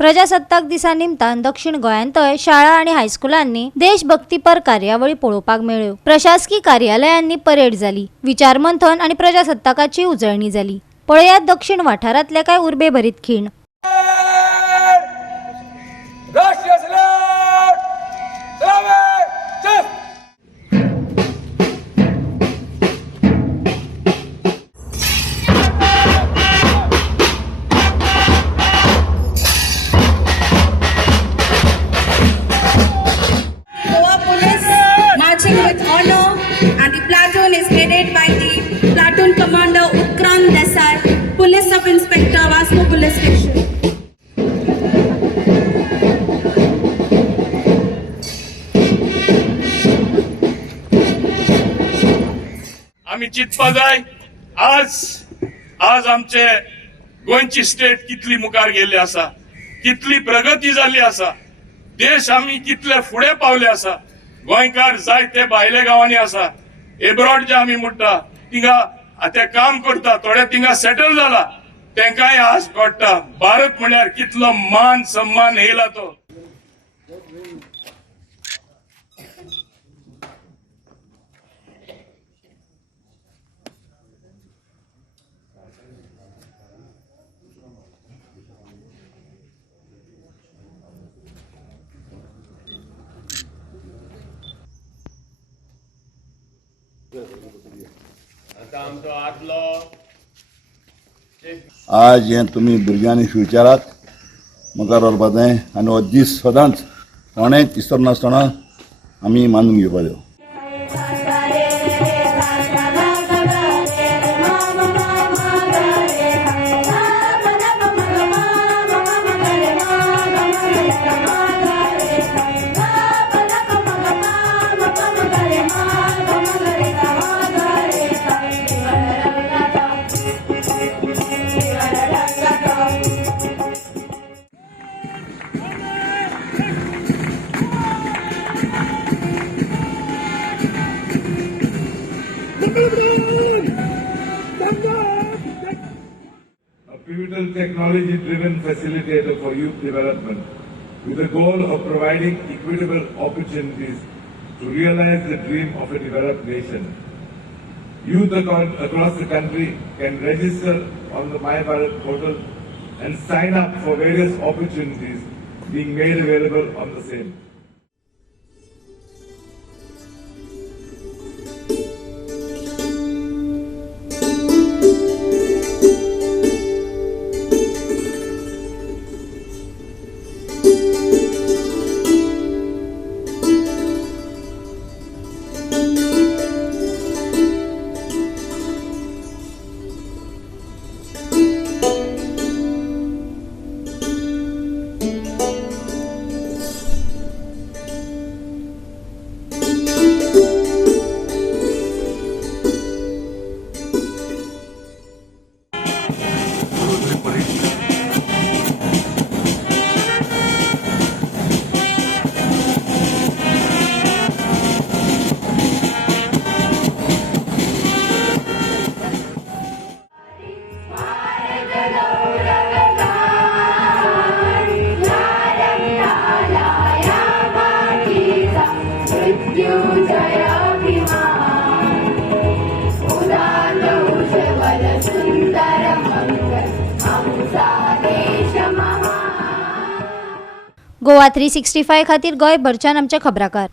प्रजासत्ताक दिसा निमतान दक्षिण गोंयांतय शाळा आणि हायस्कुलांनी देशभक्तीपर कार्यावळी पळोवपाक मेळ्ळ्यो। प्रशासकीय कार्यालयांनी परेड जाली, विचार मंथन आणि प्रजासत्ताकाची उजळणी जाली। पळयात दक्षिण वाठारांतले कांय उर्बे भरीत खीण। Marching with honor, and the platoon is headed by the platoon commander Utkrant Desai, Police Sub Inspector, Vasco Police Station. आम्ही चिंतपा जाय आज आमचे गोंयची स्टेट कितली मुखार गेल्ली आसा, कितली प्रगती जाल्ली आसा, देश आम्ही कितले फुडें पावले आसा। गोंयकार जायते भायले गांवांनी आसा, एब्रॉड जे आम्ही म्हणटा थिंगा ते काम करता, थोडे थिंगा सेटल जाला, तेंकाय आज कळटा भारत म्हळ्यार कितलो मान सन्मान येयला तो। आज हे तुम्ही भुरग्यांनी विचारात मुखार व्हरपा जाय आनी हो दीस सदांच कोणेच इसर नासतना आमी मानून घेवपा जाय। A pivotal technology-driven facilitator for youth development with the goal of providing equitable opportunities to realize the dream of a developed nation. Youth across the country can register on the My Bharat portal and sign up for various opportunities being made available on the same. Goa 365 खातीर गोंयभरच्यान आमचे खबराकार।